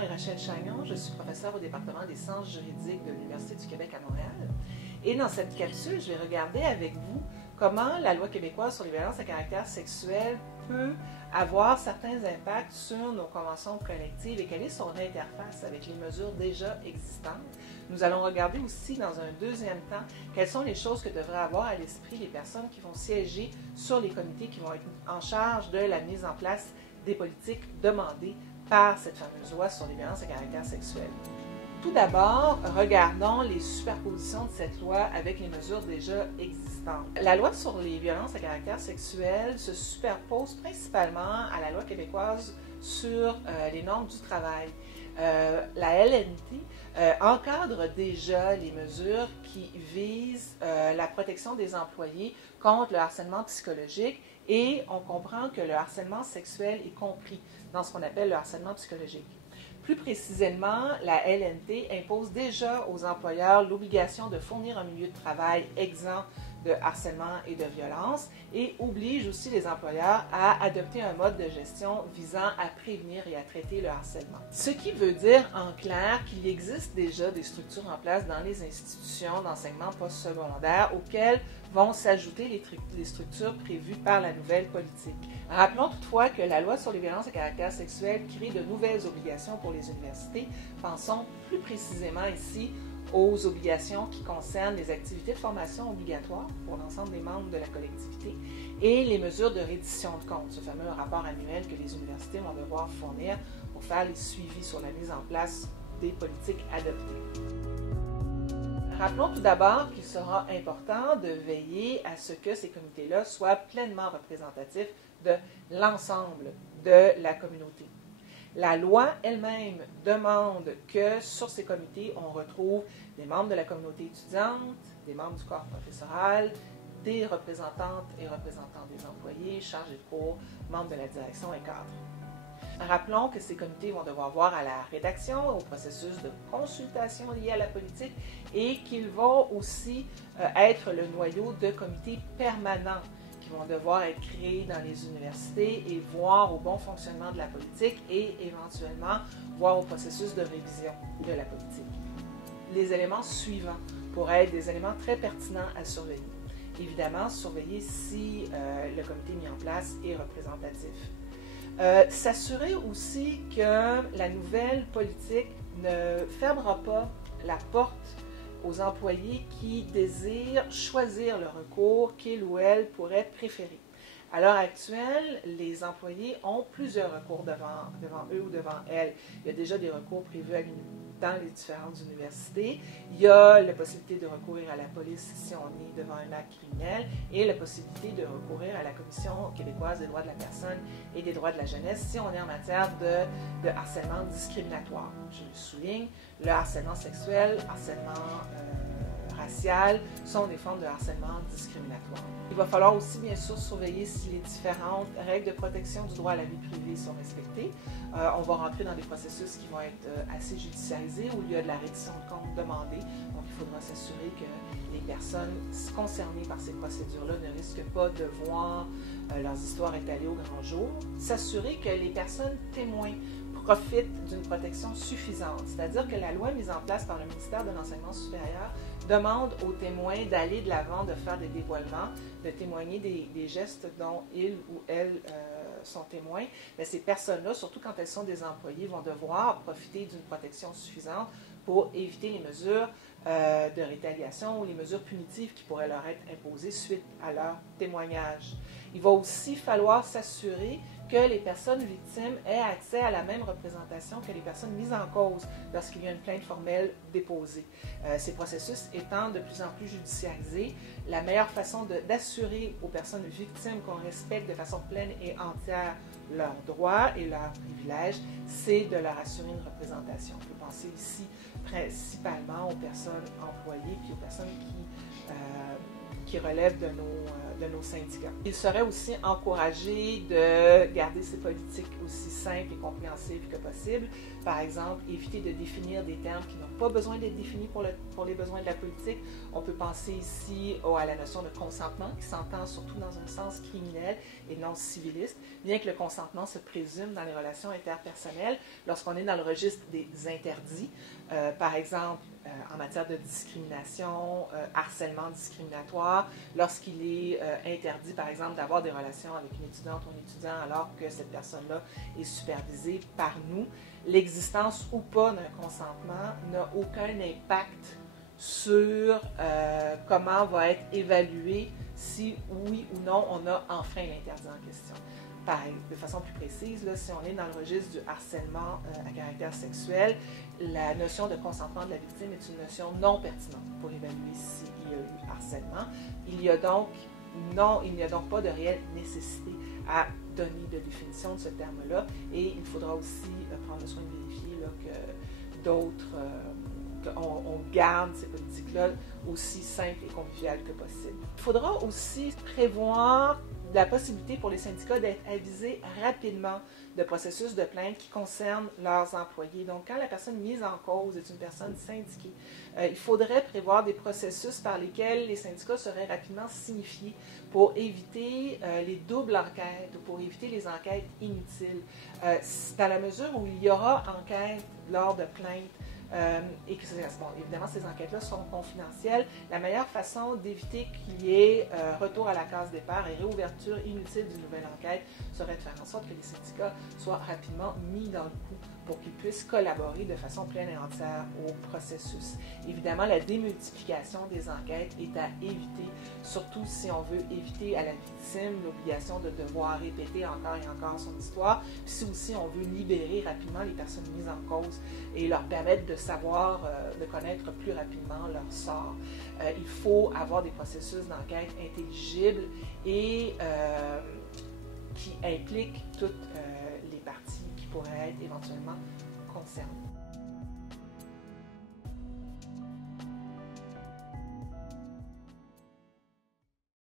nom est Rachel Chagnon, je suis professeure au département des sciences juridiques de l'Université du Québec à Montréal. Et dans cette capsule, je vais regarder avec vous comment la loi québécoise sur les violences à caractère sexuel peut avoir certains impacts sur nos conventions collectives et quelle est son interface avec les mesures déjà existantes. Nous allons regarder aussi dans un deuxième temps quelles sont les choses que devraient avoir à l'esprit les personnes qui vont siéger sur les comités qui vont être en charge de la mise en place des politiques demandées par cette fameuse loi sur les violences à caractère sexuel. Tout d'abord, regardons les superpositions de cette loi avec les mesures déjà existantes. La loi sur les violences à caractère sexuel se superpose principalement à la loi québécoise sur les normes du travail. La LNT encadre déjà les mesures qui visent la protection des employés contre le harcèlement psychologique et on comprend que le harcèlement sexuel est compris dans ce qu'on appelle le harcèlement psychologique. Plus précisément, la LNT impose déjà aux employeurs l'obligation de fournir un milieu de travail exempt de harcèlement et de violence et oblige aussi les employeurs à adopter un mode de gestion visant à prévenir et à traiter le harcèlement. Ce qui veut dire en clair qu'il existe déjà des structures en place dans les institutions d'enseignement postsecondaire auxquelles vont s'ajouter les structures prévues par la nouvelle politique. Rappelons toutefois que la loi sur les violences à caractère sexuel crée de nouvelles obligations pour les universités. Pensons plus précisément ici aux obligations qui concernent les activités de formation obligatoires pour l'ensemble des membres de la collectivité et les mesures de reddition de comptes, ce fameux rapport annuel que les universités vont devoir fournir pour faire les suivis sur la mise en place des politiques adoptées. Rappelons tout d'abord qu'il sera important de veiller à ce que ces comités-là soient pleinement représentatifs de l'ensemble de la communauté. La loi elle-même demande que sur ces comités, on retrouve des membres de la communauté étudiante, des membres du corps professoral, des représentantes et représentants des employés, chargés de cours, membres de la direction et cadres. Rappelons que ces comités vont devoir voir à la rédaction, au processus de consultation lié à la politique et qu'ils vont aussi être le noyau de comités permanents qui vont devoir être créés dans les universités et voir au bon fonctionnement de la politique et éventuellement voir au processus de révision de la politique. Les éléments suivants pourraient être des éléments très pertinents à surveiller. Évidemment, surveiller si le comité mis en place est représentatif. S'assurer aussi que la nouvelle politique ne fermera pas la porte aux employés qui désirent choisir le recours qu'ils ou elles pourraient préférer. À l'heure actuelle, les employés ont plusieurs recours devant eux ou devant elles. Il y a déjà des recours prévus dans les différentes universités. Il y a la possibilité de recourir à la police si on est devant un acte criminel et la possibilité de recourir à la Commission québécoise des droits de la personne et des droits de la jeunesse si on est en matière de harcèlement discriminatoire. Je le souligne, le harcèlement sexuel, harcèlement racial sont des formes de harcèlement discriminatoire. Il va falloir aussi bien sûr surveiller si les différentes règles de protection du droit à la vie privée sont respectées. On va rentrer dans des processus qui vont être assez judiciarisés où il y a de la reddition de comptes demandée. Donc il faudra s'assurer que les personnes concernées par ces procédures-là ne risquent pas de voir leurs histoires étalées au grand jour. S'assurer que les personnes témoins profitent d'une protection suffisante, c'est-à-dire que la loi mise en place par le ministère de l'Enseignement supérieur demande aux témoins d'aller de l'avant, de faire des dévoilements, de témoigner des gestes dont ils ou elles sont témoins. Mais ces personnes-là, surtout quand elles sont des employés, vont devoir profiter d'une protection suffisante pour éviter les mesures de rétaliation ou les mesures punitives qui pourraient leur être imposées suite à leur témoignage. Il va aussi falloir s'assurer que les personnes victimes aient accès à la même représentation que les personnes mises en cause lorsqu'il y a une plainte formelle déposée. Ces processus étant de plus en plus judiciarisés, la meilleure façon d'assurer aux personnes victimes qu'on respecte de façon pleine et entière leurs droits et leurs privilèges, c'est de leur assurer une représentation. On peut penser ici principalement aux personnes employées puis aux personnes qui relèvent de nos syndicats. Il serait aussi encouragé de garder ces politiques aussi simples et compréhensibles que possible. Par exemple, éviter de définir des termes qui n'ont pas besoin d'être définis pour les besoins de la politique. On peut penser ici à la notion de consentement, qui s'entend surtout dans un sens criminel et non civiliste, bien que le consentement se présume dans les relations interpersonnelles lorsqu'on est dans le registre des interdits. Par exemple, en matière de discrimination, harcèlement discriminatoire, lorsqu'il est interdit, par exemple, d'avoir des relations avec une étudiante ou un étudiant alors que cette personne-là est supervisée par nous, l'existence ou pas d'un consentement n'a aucun impact sur comment va être évalué si oui ou non on a enfreint l'interdit en question. Pareil, de façon plus précise, là, si on est dans le registre du harcèlement à caractère sexuel, la notion de consentement de la victime est une notion non pertinente pour évaluer s'il y a eu harcèlement. Il n'y a donc pas de réelle nécessité à donner de définition de ce terme-là, et il faudra aussi prendre le soin de vérifier là, que d'autres qu'on garde ces politiques-là aussi simples et conviviales que possible. Il faudra aussi prévoir la possibilité pour les syndicats d'être avisés rapidement de processus de plainte qui concernent leurs employés. Donc, quand la personne mise en cause est une personne syndiquée, il faudrait prévoir des processus par lesquels les syndicats seraient rapidement signifiés pour éviter les doubles enquêtes ou pour éviter les enquêtes inutiles. Dans la mesure où il y aura enquête lors de plaintes, et que, bon, évidemment, ces enquêtes-là sont confidentielles. La meilleure façon d'éviter qu'il y ait retour à la case départ et réouverture inutile d'une nouvelle enquête serait de faire en sorte que les syndicats soient rapidement mis dans le coup pour qu'ils puissent collaborer de façon pleine et entière au processus. Évidemment, la démultiplication des enquêtes est à éviter, surtout si on veut éviter à la victime l'obligation de devoir répéter encore et encore son histoire, puis si aussi on veut libérer rapidement les personnes mises en cause et leur permettre de savoir, de connaître plus rapidement leur sort. Il faut avoir des processus d'enquête intelligibles et qui impliquent toutes les parties qui pourraient être éventuellement concernées.